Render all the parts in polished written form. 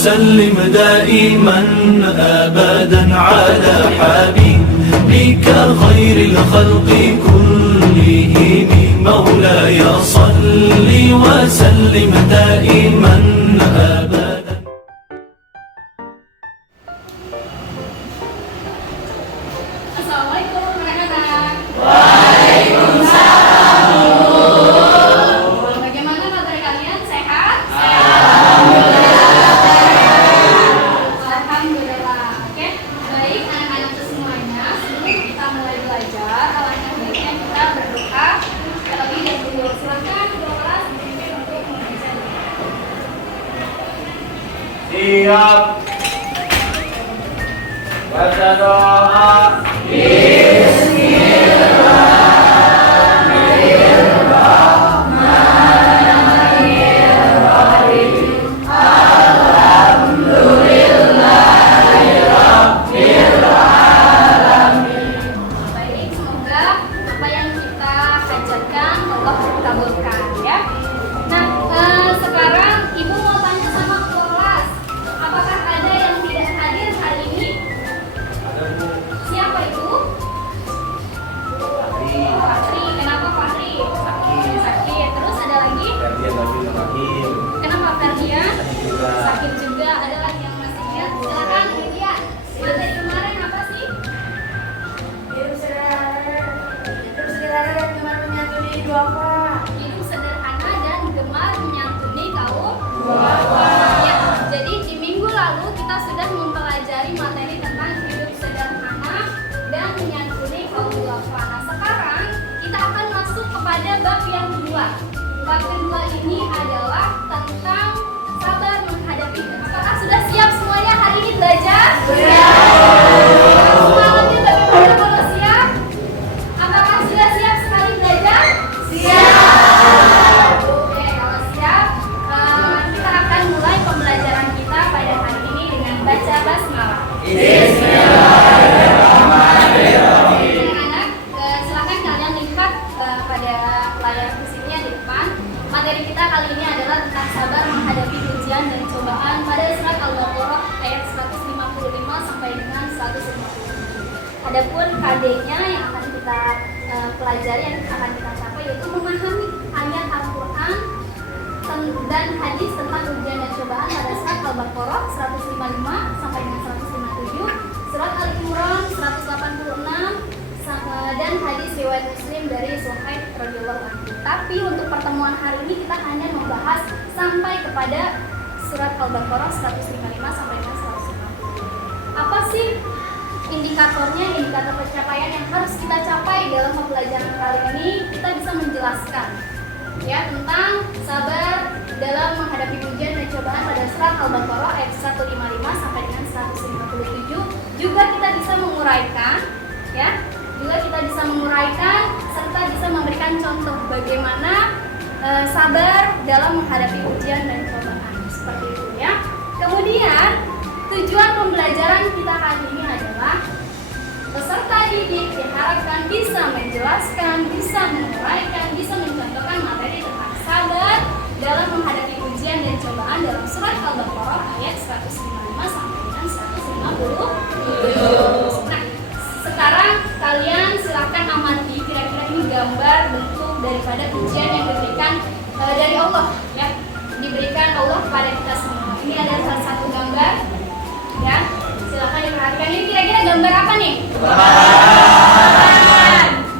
وسلم دائما أبدا على حبيبك خير الخلق كلهم مولاي صل وسلم دائما أبدا. Assalamualaikum anak-anak. Waalaikumsalam. Bagaimana kabar kalian? Sehat? Alhamdulillah. Oke, baik anak-anak semuanya. Sebelum kita mulai belajar, alangkah baiknya kita berdoa terlebih dahulu. Silakan kedua kelas dipimpin untuk membaca. Siap. Baca doa. Baik, semoga apa yang kita ajarkan Allah kabulkan ya. Nah, sekarang Ibu mau tanya sama kelas, apakah ada yang tidak hadir hari ini? Siapa itu? Fahri. Kenapa Fahri? Sakit. Terus ada lagi? Kenapa Ferdian? Sakit juga. Ada lagi yang masih ingat? Silakan Ferdian. Dari kemarin apa sih? Hidup sederhana dan gemar menyantuni kaum duafa. Ya, jadi di minggu lalu kita sudah mempelajari materi tentang hidup sederhana dan menyantuni kaum duafa. Nah, sekarang kita akan masuk kepada bab yang kedua. Bab kedua ini adalah tentang sabar menghadapi hidup. Apakah sudah siap semuanya hari ini belajar? Semangatnya bagaimana kalau siap? Apakah sudah siap sekali belajar? Siap. Oke, kalau siap, kita akan mulai pembelajaran kita pada hari ini dengan baca basmalah. Anak-anak, silakan kalian lihat pada layar di sini ya di depan. Materi kita kali ini adalah tentang sabar menghadapi ujian dan cobaan pada surat Al-Baqarah ayat 155 sampai dengan 157. Adapun KD-nya yang akan kita pelajari, yang akan kita capai yaitu memahami ayat Al-Quran dan hadis tentang ujian dan cobaan pada surat Al-Baqarah 155 sampai dengan 157, surat Al-Imran 186 dan hadis riwayat Muslim dari Suhaib radhiyallahu anhu. Tapi untuk pertemuan hari ini kita hanya membahas sampai kepada surat Al-Baqarah 155 sampai dengan 157. Apa sih indikatornya, indikator pencapaian yang harus kita capai dalam pembelajaran kali ini? Kita bisa menjelaskan ya tentang sabar dalam menghadapi ujian dan cobaan pada surat Al-Baqarah ayat 155 sampai dengan 157. Juga kita bisa menguraikan ya, serta bisa memberikan contoh bagaimana sabar dalam menghadapi ujian dan cobaan seperti itu ya. Kemudian tujuan pembelajaran kita kali ini adalah peserta didik diharapkan bisa menjelaskan, bisa menguraikan, bisa mencontohkan materi tentang sabar dalam menghadapi ujian dan cobaan dalam surat Al-Baqarah ayat 155 sampai dengan 157. Nah, sekarang kalian silakan amati kira-kira ini gambar bentuk daripada ujian yang diberikan dari Allah ya, diberikan Allah kepada kita semua. Ini ada salah satu gambar ya, silakan diperhatikan. Ini kira-kira gambar apa nih?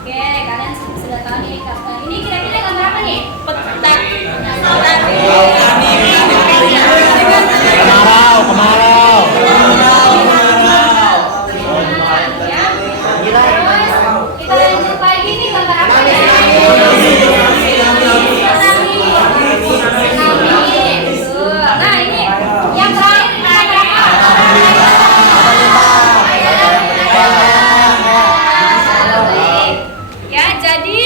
Oke, kalian sudah tahu nih. Ini kira-kira gambar apa nih? Peta. Kemarau. Kita lanjut lagi nih, gambar apa nih? Nah, ini yang terakhir ini gambar apa? Baik. Ya, jadi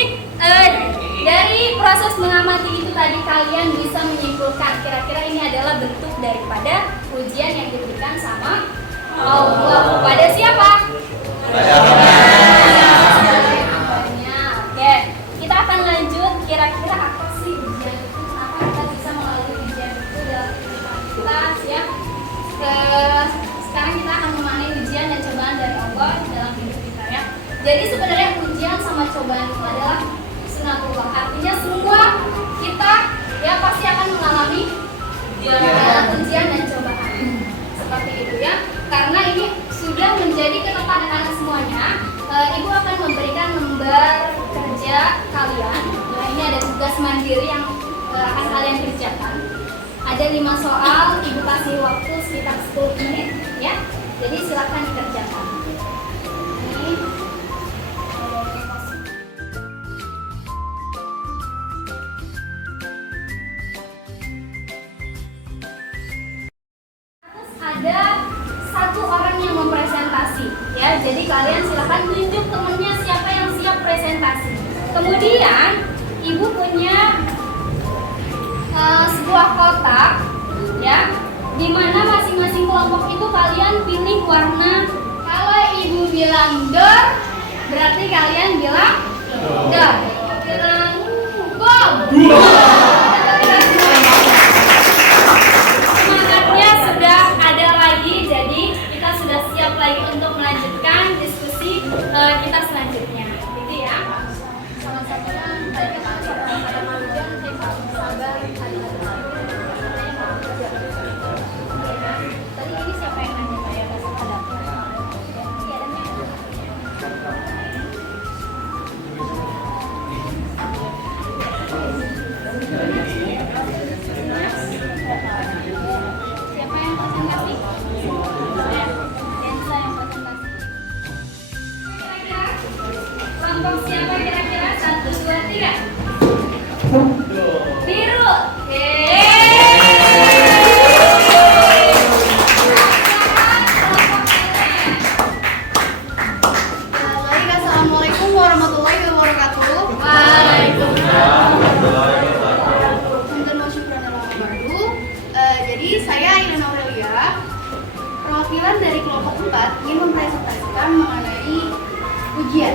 dari proses mengamati itu tadi kalian bisa menyimpulkan kira-kira ini adalah bentuk daripada ujian yang diberikan sama Allah kepada siapa? Oke, kita akan lanjut. Kira-kira apa sih ujian itu? Kenapa kita bisa melalui ujian itu dalam kehidupan kita? Siap? Jadi sebenarnya ujian sama cobaan itu adalah sunatullah. Artinya semua kita ya pasti akan mengalami ujian dan cobaan. Seperti itu ya. Karena ini sudah menjadi ketetapan anak semuanya. Ibu akan memberikan lembar kerja kalian. Nah, ini ada tugas mandiri yang akan kalian kerjakan. Ada 5 soal, Ibu kasih waktu sekitar 10 menit ya. Jadi silakan dikerjakan. Ini ada satu orang yang mempresentasi ya. Jadi kalian silakan tunjuk temennya siapa yang siap presentasi. Kemudian Ibu punya sebuah kotak ya, di mana masing-masing kelompok itu kalian pilih warna. Kalau Ibu bilang door, berarti kalian bilang door. Bilang bom. Semangatnya sudah ada lagi, jadi kita sudah siap lagi untuk melanjutkan diskusi kita selanjutnya, gitu ya. Salah satunya tadi ada manusia sabar. Tadi ini siapa yang nanya saya bahasa hadapnya? Iya, dan siapa yang presentasi? Saya. Densa yang presentasi. Kira-kira kelompok siapa kira-kira? 1, 2, 3. Biru. Baik, assalamualaikum warahmatullahi wabarakatuh. Waalaikumsalam. Jadi saya Ilana Aurelia, perwakilan dari kelompok 4 ingin mempresentasikan mengenai ujian.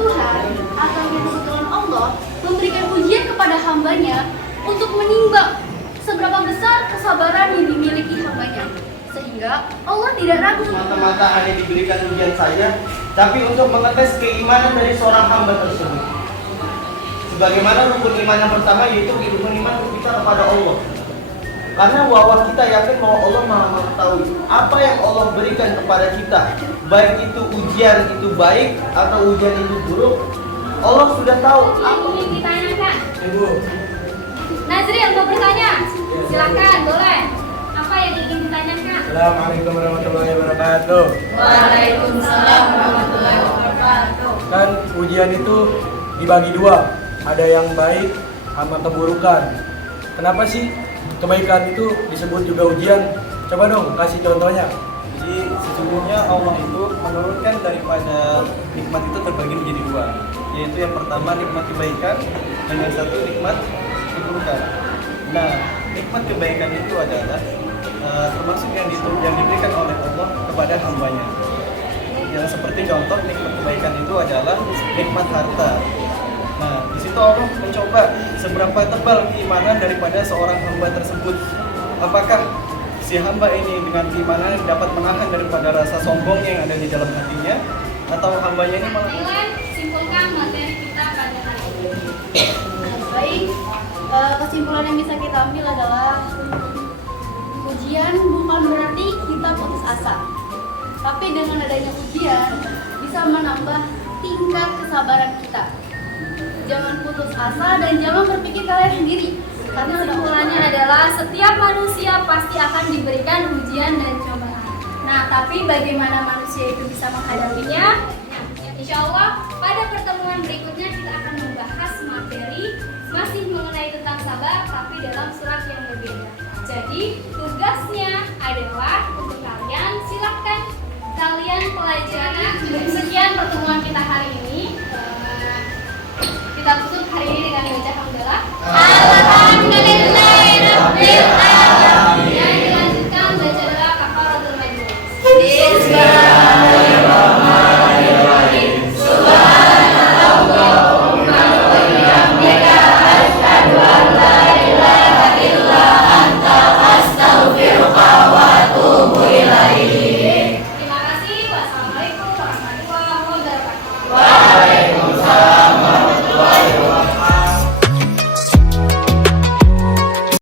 Tuhan atau kebetulan Allah memberikan ujian kepada hambanya untuk menimbang seberapa besar kesabaran yang dimiliki hambanya, sehingga Allah tidak ragu Semata-mata hanya diberikan ujian saja, tapi untuk mengetes keimanan dari seorang hamba tersebut. Sebagaimana rukun iman yang pertama, yaitu rukun iman kita kepada Allah. Karena bahwa kita yakin bahwa Allah Maha mengetahui apa yang Allah berikan kepada kita, baik itu ujian itu baik atau ujian itu buruk, Allah sudah tahu. Apa yang ditanyakan? Ibu. Nazril mau bertanya? Silakan, boleh. Apa yang ingin ditanyakan? Assalamualaikum warahmatullahi wabarakatuh. Waalaikumsalam warahmatullahi wabarakatuh. Kan ujian itu dibagi 2, ada yang baik sama keburukan. Kenapa sih kebaikan itu disebut juga ujian? Coba dong kasih contohnya. Jadi sesungguhnya Allah itu menurunkan daripada nikmat itu terbagi menjadi 2, yaitu yang pertama nikmat kebaikan dan yang satu nikmat keburukan. Nah, nikmat kebaikan itu adalah termasuk yang diberikan oleh Allah kepada hambanya. Yang seperti contoh nikmat kebaikan itu adalah nikmat harta. Nah, di situ Allah mencoba seberapa tebal keimanan daripada seorang hamba tersebut. Apakah si hamba ini dengan keimanan dapat menahan daripada rasa sombong yang ada di dalam hatinya, atau hambanya ini malah Nilai simpulkan materi kita pada hari ini. Baik, kesimpulan yang bisa kita ambil adalah ujian bukan berarti kita putus asa, tapi dengan adanya ujian bisa menambah tingkat kesabaran kita. Jangan putus asa dan jangan berpikir kalian sendiri, karena Kesimpulannya adalah setiap manusia pasti akan diberikan ujian dan cobaan. Nah, tapi bagaimana manusia itu bisa menghadapinya? Insya Allah pada pertemuan berikutnya kita akan membahas materi masih mengenai tentang sabar, tapi dalam surat yang berbeda. Jadi tugasnya adalah untuk kalian, silahkan kalian pelajari. Sekian